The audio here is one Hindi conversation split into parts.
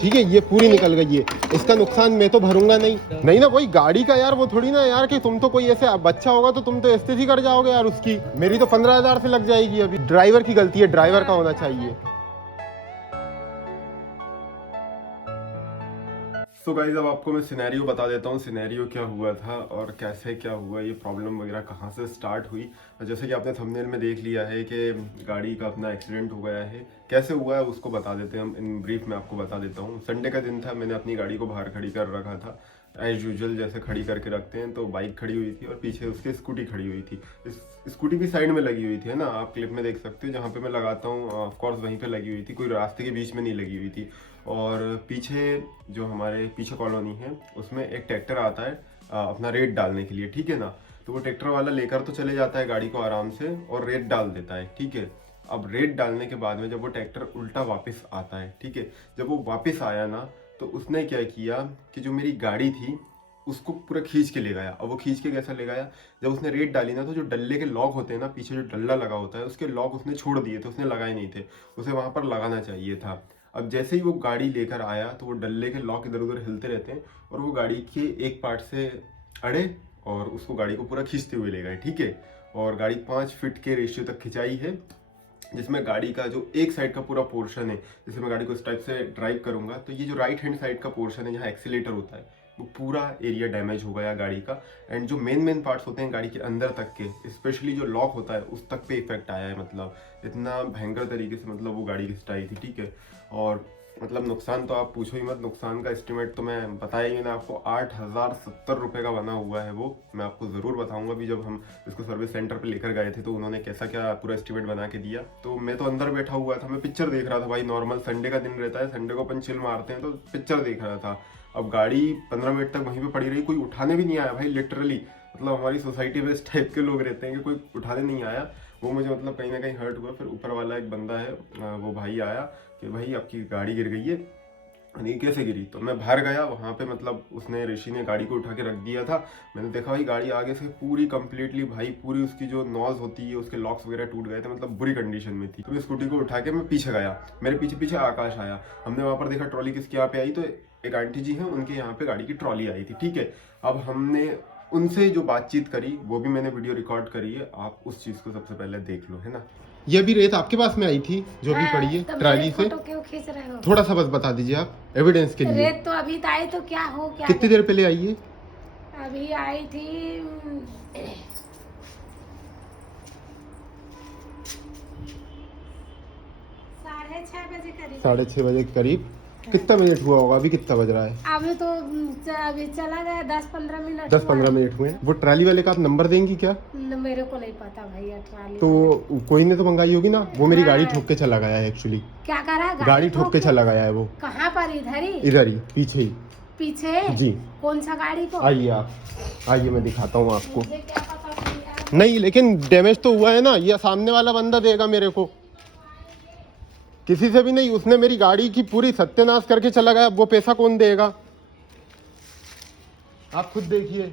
ठीक है, ये पूरी निकल गई है, इसका नुकसान मैं तो भरूंगा नहीं। नहीं ना, कोई गाड़ी का यार वो थोड़ी ना यार कि तुम तो कोई ऐसे बच्चा होगा तो तुम तो एसटीसी कर जाओगे यार उसकी। मेरी तो 15,000 से लग जाएगी। अभी ड्राइवर की गलती है, ड्राइवर का होना चाहिए। सो गाइस, अब आपको मैं सिनेरियो बता देता हूँ, सिनेरियो क्या हुआ था और कैसे क्या हुआ, ये प्रॉब्लम वगैरह कहाँ से स्टार्ट हुई। जैसे कि आपने थंबनेल में देख लिया है कि गाड़ी का अपना एक्सीडेंट हो गया है। कैसे हुआ है उसको बता देते हैं हम, इन ब्रीफ में आपको बता देता हूँ। संडे का दिन था, मैंने अपनी गाड़ी को बाहर खड़ी कर रखा था एज यूजुअल, जैसे खड़ी करके रखते हैं। तो बाइक खड़ी हुई थी और पीछे उसके स्कूटी खड़ी हुई थी। इस स्कूटी की साइड में लगी हुई थी, है ना, आप क्लिप में देख सकते हो। जहाँ पे मैं लगाता हूँ ऑफकोर्स वहीं पे लगी हुई थी, कोई रास्ते के बीच में नहीं लगी हुई थी। और पीछे जो हमारे पीछे कॉलोनी है उसमें एक ट्रैक्टर आता है अपना रेत डालने के लिए, ठीक है ना। तो वो ट्रैक्टर वाला लेकर तो चले जाता है गाड़ी को आराम से और रेत डाल देता है, ठीक है। अब रेत डालने के बाद में जब वो ट्रैक्टर उल्टा वापस आता है, ठीक है, जब वो वापस आया ना तो उसने क्या किया कि जो मेरी गाड़ी थी उसको पूरा खींच के ले गया। अब वो खींच के कैसा ले गया, जब उसने रेत डाली ना तो जो डल्ले के लॉक होते हैं ना, पीछे जो डल्ला लगा होता है उसके लॉक उसने छोड़ दिए थे, उसने लगाए नहीं थे, उसे वहां पर लगाना चाहिए था। अब जैसे ही वो गाड़ी लेकर आया तो वो डल्ले के लॉक इधर उधर हिलते रहते हैं और वो गाड़ी के एक पार्ट से अड़े और उसको गाड़ी को पूरा खींचते हुए ले गए, ठीक है। और गाड़ी 5 फीट के रेशियो तक खिंचाई है, जिसमें गाड़ी का जो एक साइड का पूरा पोर्शन है, जैसे मैं गाड़ी को इस टाइप से ड्राइव करूंगा तो ये जो राइट हैंड साइड का पोर्शन है जहाँ एक्सीलेटर होता है वो पूरा एरिया डैमेज हो गया गाड़ी का। एंड जो मेन पार्ट्स होते हैं गाड़ी के अंदर तक के, स्पेशली जो लॉक होता है उस तक पे इफेक्ट आया है। मतलब इतना भयंकर तरीके से मतलब वो गाड़ी घिसट आई थी, ठीक है। और मतलब नुकसान तो आप पूछो ही मत, नुकसान का एस्टिमेट तो मैं बताएंगे ना आपको, 8,070 रुपये का बना हुआ है वो। मैं आपको ज़रूर बताऊंगा भी, जब हम इसको सर्विस सेंटर पे लेकर गए थे तो उन्होंने कैसा क्या पूरा एस्टिमेट बना के दिया। तो मैं तो अंदर बैठा हुआ था, मैं पिक्चर देख रहा था भाई। नॉर्मल संडे का दिन रहता है, संडे को अपन चिल मारते हैं, तो पिक्चर देख रहा था। अब गाड़ी 15 मिनट तक वहीं पर पड़ी रही, कोई उठाने भी नहीं आया भाई, लिटरली। मतलब हमारी सोसाइटी में इस टाइप के लोग रहते हैं कि कोई उठाने नहीं आया। वो मुझे मतलब कहीं ना कहीं हर्ट हुआ। फिर ऊपर वाला एक बंदा है, वो भाई आया कि भाई आपकी गाड़ी गिर गई है। नहीं, कैसे गिरी? तो मैं बाहर गया वहाँ पे, मतलब उसने ऋषि ने गाड़ी को उठा के रख दिया था। मैंने देखा भाई गाड़ी आगे से पूरी कंप्लीटली भाई, पूरी उसकी जो नॉज होती है उसके लॉक्स वगैरह टूट गए थे, मतलब बुरी कंडीशन में थी। तो मैं स्कूटी को उठा के मैं पीछे गया, मेरे पीछे पीछे आकाश आया। हमने वहाँ पर देखा ट्रॉली किसके यहाँ पे आई, तो एक आंटी जी हैं उनके यहाँ पे गाड़ी की ट्रॉली आई थी, ठीक है। अब हमने उनसे जो बातचीत करी वो भी मैंने वीडियो रिकॉर्ड करी है, आप उस चीज़ को सबसे पहले देख लो, है ना। ये भी रेत आपके पास में आई थी जो भी पड़ी है ट्राली से? क्यों खींच रहे हो? थोड़ा सा बस बता दीजिए आप एविडेंस के लिए। रेत तो अभी आई तो क्या हो क्या? कितनी देर पहले आई है? अभी आई थी 6:30 बजे करीब। 6:30 बजे के करीब। कितना मिनट हुआ होगा? अभी कितना बज रहा है? अभी तो अभी चला गया 10-15 मिनट। 10-15 मिनट हुए। वो ट्राली वाले का आप नंबर देंगी क्या? मेरे को नहीं पता भैया, ट्राली तो कोई ने तो मंगाई होगी ना। वो मेरी गाड़ी ठोक के चला गया है एक्चुअली। क्या करा? गाड़ी ठोक के चला गया है वो। कहाँ पर? इधर ही पीछे ही। पीछे जी। कौन सा गाड़ी को? आइए आप, आइए मैं दिखाता हूँ आपको। नहीं लेकिन डैमेज तो हुआ है ना, ये सामने वाला बंदा देगा मेरे को, किसी से भी नहीं। उसने मेरी गाड़ी की पूरी सत्यानाश करके चला गया, वो पैसा कौन देगा? आप खुद देखिए,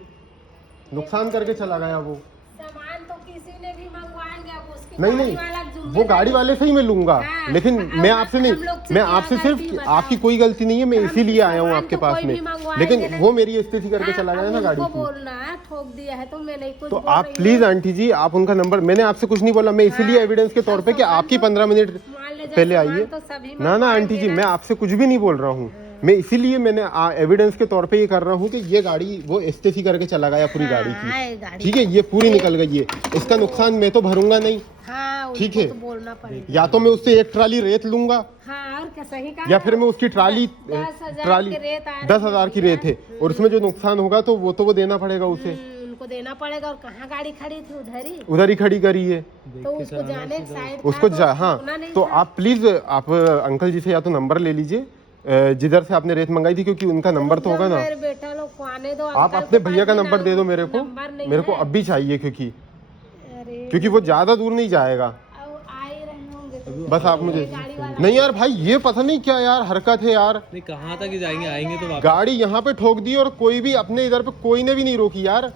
नुकसान करके चला गया वो। सामान तो किसी ने भी मंगवाएंगे, उसकी नहीं, वो गाड़ी वाले से ही मैं लूंगा। हाँ, लेकिन मैं आपसे नहीं, मैं आपसे सिर्फ, आपकी कोई गलती नहीं है, मैं इसीलिए आया हूँ आपके पास में। लेकिन वो मेरी स्थिति करके चला गया ना गाड़ी की। बोलना है ठोक दिया है तो मैं नहीं कुछ। तो आप प्लीज आंटी जी, आप उनका नंबर, मैंने आपसे कुछ नहीं बोला, मैं इसीलिए एविडेंस के तौर पे कि आपकी 15 मिनट पहले आइए। ना ना आंटी जी, मैं आपसे कुछ भी नहीं बोल रहा हूँ, मैं इसीलिए मैंने एविडेंस के तौर पे ये कर रहा हूँ कि ये गाड़ी वो एसटीसी करके चला गया पूरी गाड़ी की, ठीक है। ये पूरी निकल गई है, इसका नुकसान मैं तो भरूंगा नहीं, ठीक है। बोलना पड़ेगा, या तो मैं उससे एक ट्राली रेत लूंगा, हाँ, और क्या, सही कहा, या फिर मैं उसकी ट्राली 10,000 की रेत है और उसमें जो नुकसान होगा तो वो देना पड़ेगा उसे, उनको देना पड़ेगा। और कहाँ गाड़ी खड़ी थी? उधर ही खड़ी करी है, तो उसको जाने साइड उसको हाँ। तो आप प्लीज आप अंकल जी से या तो नंबर ले लीजिए जिधर से आपने रेत मंगाई थी, क्योंकि उनका नंबर तो होगा ना। बेटा लोग को आने दो, आप अपने भैया का नंबर दे दो मेरे को अभी चाहिए, क्योंकि वो ज्यादा दूर नहीं जाएगा। बस आप मुझे नहीं यार भाई, ये पता नहीं क्या यार हरकत है यार। नहीं, कहाँ तक जाएंगे, आएंगे तो वापस। गाड़ी यहाँ पे ठोक दी और कोई भी अपने इधर पे कोई ने भी नहीं रोकी यार।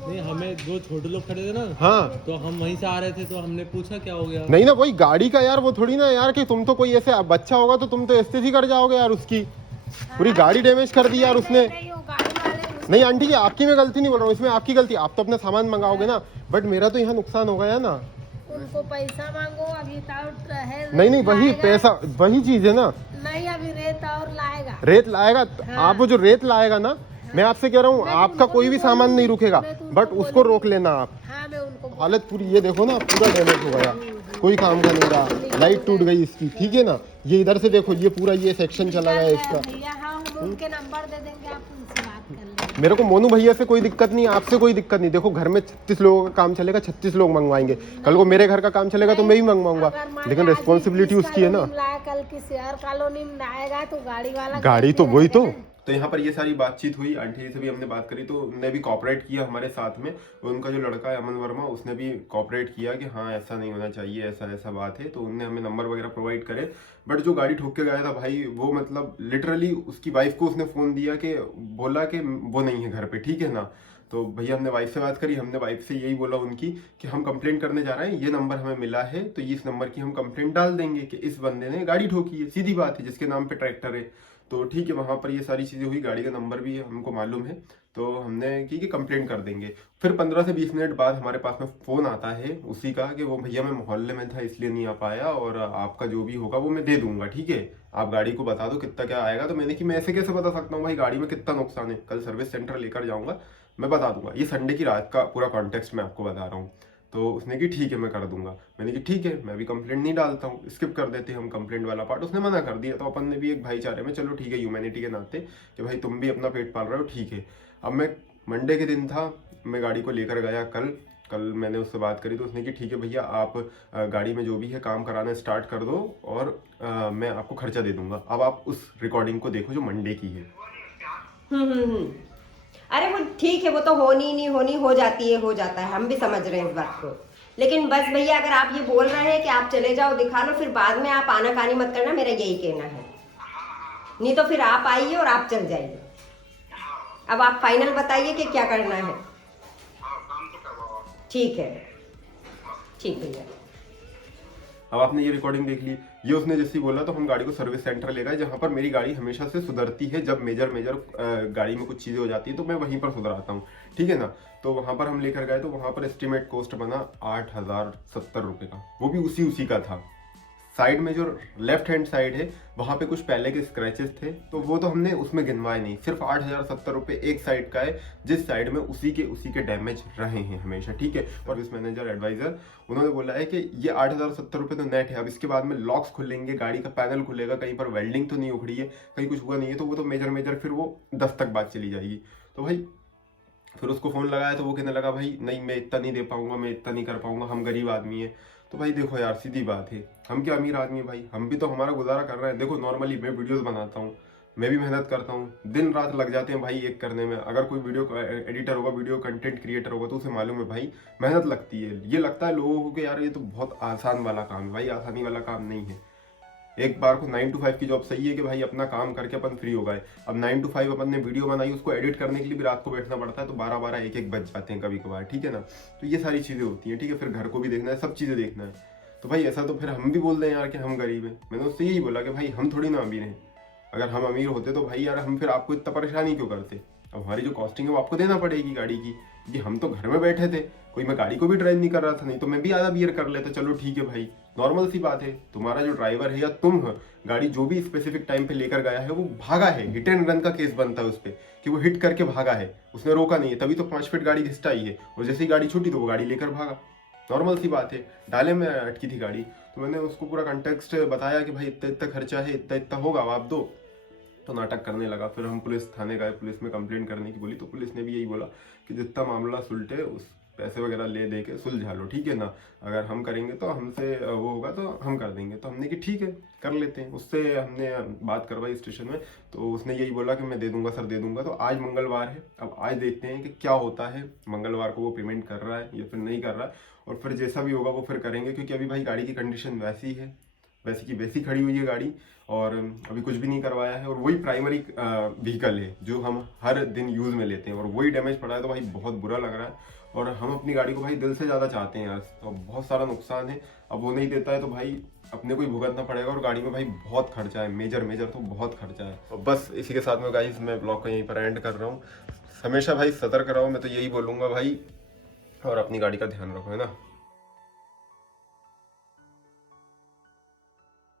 नहीं, हमें दो छोटे लोग खड़े थे ना, हाँ तो हम वहीं से आ रहे थे, तो हमने पूछा क्या हो गया। नहीं ना, वही गाड़ी का यार, वो थोड़ी ना यार कि तुम तो कोई ऐसे बच्चा होगा तो तुम तो ऐसे ही कर जाओगे यार, उसकी पूरी गाड़ी डैमेज कर दी यार उसने। नहीं, वो गाड़ी वाले नहीं आंटी जी, आपकी मैं गलती नहीं बोल रहा हूँ, इसमें आपकी गलती, आप तो अपना सामान मंगाओगे ना, बट मेरा तो यहाँ नुकसान हो गया ना। उनको पैसा मांगो, अभी तो है नहीं नहीं, वही लाएगा। पैसा, वही चीज है ना, नहीं, अभी रेत और लाएगा। रेत लाएगा। हाँ। आप वो जो रेत लाएगा ना, मैं आपसे कह रहा हूँ मैं तो आपका उनको कोई भी भी सामान नहीं रुकेगा, मैं तो उनको बट उसको बोलूंगी। रोक लेना आप। हाँ, मैं उनको हालत पूरी ये देखो ना, पूरा डैमेज हो गया, कोई काम का नहीं रहा, लाइट टूट गई इसकी, ठीक है ना। ये इधर से देखो, ये पूरा ये सेक्शन चला गया इसका। भैया, हाँ, हम उनके नंबर दे देंगे, आप उनसे बात कर लेंगे। मेरे को मोनू भैया से कोई दिक्कत नहीं, आपसे कोई दिक्कत नहीं। देखो घर में 36 लोगों का काम चलेगा, 36 लोग मंगवाएंगे, कल को मेरे घर का काम चलेगा तो मैं ही मंगवाऊंगा, अगर मान लेकिन लो आज रिस्पॉन्सिबिलिटी इस उसकी है ना। कॉलोनी में लाया, कल किसी और कॉलोनी में आएगा तो गाड़ी वाला गाड़ी तो घर पे वही तो। रहेगा ना। तो यहाँ पर ये सारी बातचीत हुई, आंटी जी से भी हमने बात करी, तो उनने भी कॉपरेट किया हमारे साथ में। उनका जो लड़का है अमन वर्मा, उसने भी कॉपरेट किया कि हाँ ऐसा नहीं होना चाहिए, ऐसा ऐसा बात है। तो उनने हमें नंबर वगैरह प्रोवाइड करे। बट जो गाड़ी ठोक के गया था भाई, वो मतलब लिटरली उसकी वाइफ को उसने फ़ोन दिया कि बोला कि वो नहीं है घर पे, ठीक है ना। तो भैया हमने वाइफ से बात करी, हमने वाइफ से यही बोला उनकी कि हम कंप्लेंट करने जा रहे हैं, ये नंबर हमें मिला है, तो इस नंबर की हम कंप्लेंट डाल देंगे कि इस बंदे ने गाड़ी ठोकी है, सीधी बात है, जिसके नाम पे ट्रैक्टर है। तो ठीक है, वहाँ पर ये सारी चीज़ें हुई, गाड़ी का नंबर भी हमको मालूम है, तो हमने की कि कंप्लेंट कर देंगे। फिर 15 से 20 मिनट बाद हमारे पास में फ़ोन आता है उसी का कि वो भैया मैं मोहल्ले में था इसलिए नहीं आ पाया, और आपका जो भी होगा वो मैं दे दूंगा, ठीक है, आप गाड़ी को बता दो कितना क्या आएगा। तो मैंने कि मैं ऐसे कैसे बता सकता हूँ भाई गाड़ी में कितना नुकसान है, कल सर्विस सेंटर लेकर जाऊँगा, मैं बता दूंगा। ये संडे की रात का पूरा कॉन्टेक्स्ट मैं आपको बता रहा हूँ। तो उसने कि ठीक है मैं कर दूंगा। मैंने कि ठीक है, मैं भी कंप्लेंट नहीं डालता हूँ, स्किप कर देते हैं हम कंप्लेंट वाला पार्ट। उसने मना कर दिया, तो अपन ने भी एक भाईचारे में चलो ठीक है, ह्यूमैनिटी के नाते कि भाई तुम भी अपना पेट पाल रहे हो, ठीक है। अब मैं मंडे के दिन था, मैं गाड़ी को लेकर गया कल मैंने उससे बात करी, तो उसने कि ठीक है भैया आप गाड़ी में जो भी है काम कराना स्टार्ट कर दो, और मैं आपको खर्चा दे दूंगा। अब आप उस रिकॉर्डिंग को देखो जो मंडे की है। हम्म। अरे वो ठीक है, वो तो होनी नहीं होनी हो जाती है, हो जाता है, हम भी समझ रहे हैं इस बात को। लेकिन बस भैया अगर आप ये बोल रहे हैं कि आप चले जाओ दिखा लो, फिर बाद में आप आनाकानी मत करना, मेरा यही कहना है। नहीं तो फिर आप आइए और आप चल जाइए। अब आप फाइनल बताइए कि क्या करना है। ठीक है, ठीक भैया। अब आपने ये रिकॉर्डिंग देख ली, ये उसने जैसे ही बोला तो हम गाड़ी को सर्विस सेंटर ले गए, जहाँ पर मेरी गाड़ी हमेशा से सुधरती है। जब मेजर गाड़ी में कुछ चीज़ें हो जाती है तो मैं वहीं पर सुधराता हूँ, ठीक है ना। तो वहाँ पर हम लेकर गए, तो वहाँ पर एस्टिमेट कॉस्ट बना 8,070 रुपये का, वो भी उसी का था। साइड में जो लेफ्ट हैंड साइड है वहाँ पे कुछ पहले के स्क्रैचेस थे, तो वो तो हमने उसमें गिनवाए नहीं, सिर्फ 8,070 रुपये एक साइड का है, जिस साइड में उसी के डैमेज रहे हैं हमेशा, ठीक है। और इस मैनेजर एडवाइजर उन्होंने बोला है कि ये 8,070 रुपये तो नेट है, अब इसके बाद में लॉक्स खुलेंगे, गाड़ी का पैनल खुलेगा, कहीं पर वेल्डिंग तो नहीं उखड़ी है, कहीं कुछ हुआ नहीं है, तो वो तो मेजर फिर वो 10 तक बात चली जाएगी। तो भाई फिर उसको फ़ोन लगाया तो वो कहने लगा भाई नहीं मैं इतना नहीं दे पाऊंगा, मैं इतना नहीं कर पाऊंगा, हम गरीब आदमी है। तो भाई देखो यार सीधी बात है, हम क्या अमीर आदमी भाई, हम भी तो हमारा गुजारा कर रहे हैं। देखो नॉर्मली मैं वीडियोस बनाता हूँ, मैं भी मेहनत करता हूँ, दिन रात लग जाते हैं भाई एक करने में। अगर कोई वीडियो एडिटर होगा, वीडियो कंटेंट क्रिएटर होगा, तो उसे मालूम है भाई मेहनत लगती है। ये लगता है लोगों को कि यार ये तो बहुत आसान वाला काम है, भाई आसानी वाला काम नहीं है। एक बार को 9 to 5 की जॉब सही है कि भाई अपना काम करके अपन फ्री हो गए। अब 9 to 5 अपन ने वीडियो बनाई, उसको एडिट करने के लिए भी रात को बैठना पड़ता है, तो 12-12 1-1 बज जाते हैं कभी कभार, ठीक है ना। तो ये सारी चीज़ें होती हैं, ठीक है। फिर घर को भी देखना है, सब चीज़ें देखना है। तो भाई ऐसा तो फिर हम भी बोल दें यार कि हम गरीब हैं। मैंने उससे यही बोला कि भाई हम थोड़ी ना अमीर हैं, अगर हम अमीर होते तो भाई यार हम फिर आपको इतना परेशानी क्यों करते। अब हमारी जो कॉस्टिंग है वो आपको देना पड़ेगी गाड़ी की, क्योंकि हम तो घर में बैठे थे, कोई मैं गाड़ी को भी ड्राइव नहीं कर रहा था, नहीं तो मैं भी आधा बियर कर लेता। चलो ठीक है भाई, नॉर्मल सी बात है, तुम्हारा जो ड्राइवर है या तुम हो, गाड़ी जो भी स्पेसिफिक टाइम पे लेकर गया है वो भागा है, हिट एंड रन का केस बनता है उस पर कि वो हिट करके भागा है, उसने रोका नहीं है, तभी तो 5 फीट गाड़ी घिसटा ही है, और जैसे ही गाड़ी छूटी तो वो गाड़ी लेकर भागा। नॉर्मल सी बात है, डाले में अटकी थी गाड़ी। तो मैंने उसको पूरा कंटेक्स्ट बताया कि भाई इतना इतना खर्चा है, इतना इतना होगा, अब आप दो। तो नाटक करने लगा। फिर हम पुलिस थाने गए, पुलिस में कंप्लेंट करने की बोली, तो पुलिस ने भी यही बोला कि जितना मामला सुलटे उस पैसे वगैरह ले दे के सुलझा लो, ठीक है ना। अगर हम करेंगे तो हमसे वो होगा तो हम कर देंगे। तो हमने कि ठीक है कर लेते हैं। उससे हमने बात करवाई स्टेशन में, तो उसने यही बोला कि मैं दे दूंगा सर, दे दूंगा। तो आज मंगलवार है, अब आज देखते हैं कि क्या होता है। मंगलवार को वो पेमेंट कर रहा है या फिर नहीं कर रहा है, और फिर जैसा भी होगा वो फिर करेंगे, क्योंकि अभी भाई गाड़ी की कंडीशन वैसी है वैसी की वैसी खड़ी हुई है गाड़ी और अभी कुछ भी नहीं करवाया है। और वही प्राइमरी व्हीकल है जो हम हर दिन यूज़ में लेते हैं और वही डैमेज पड़ा है, तो भाई बहुत बुरा लग रहा है। और हम अपनी गाड़ी को भाई दिल से ज़्यादा चाहते हैं यार, तो बहुत सारा नुकसान है। अब वो नहीं देता है तो भाई अपने को ही भुगतना पड़ेगा और गाड़ी में भाई बहुत खर्चा है, मेजर तो बहुत खर्चा है। और बस इसी के साथ में गाइस मैं ब्लॉग को यहीं पर एंड कर रहा हूँ। हमेशा भाई सतर्क रहो, मैं तो यही बोलूँगा भाई, और अपनी गाड़ी का ध्यान रखो, है ना।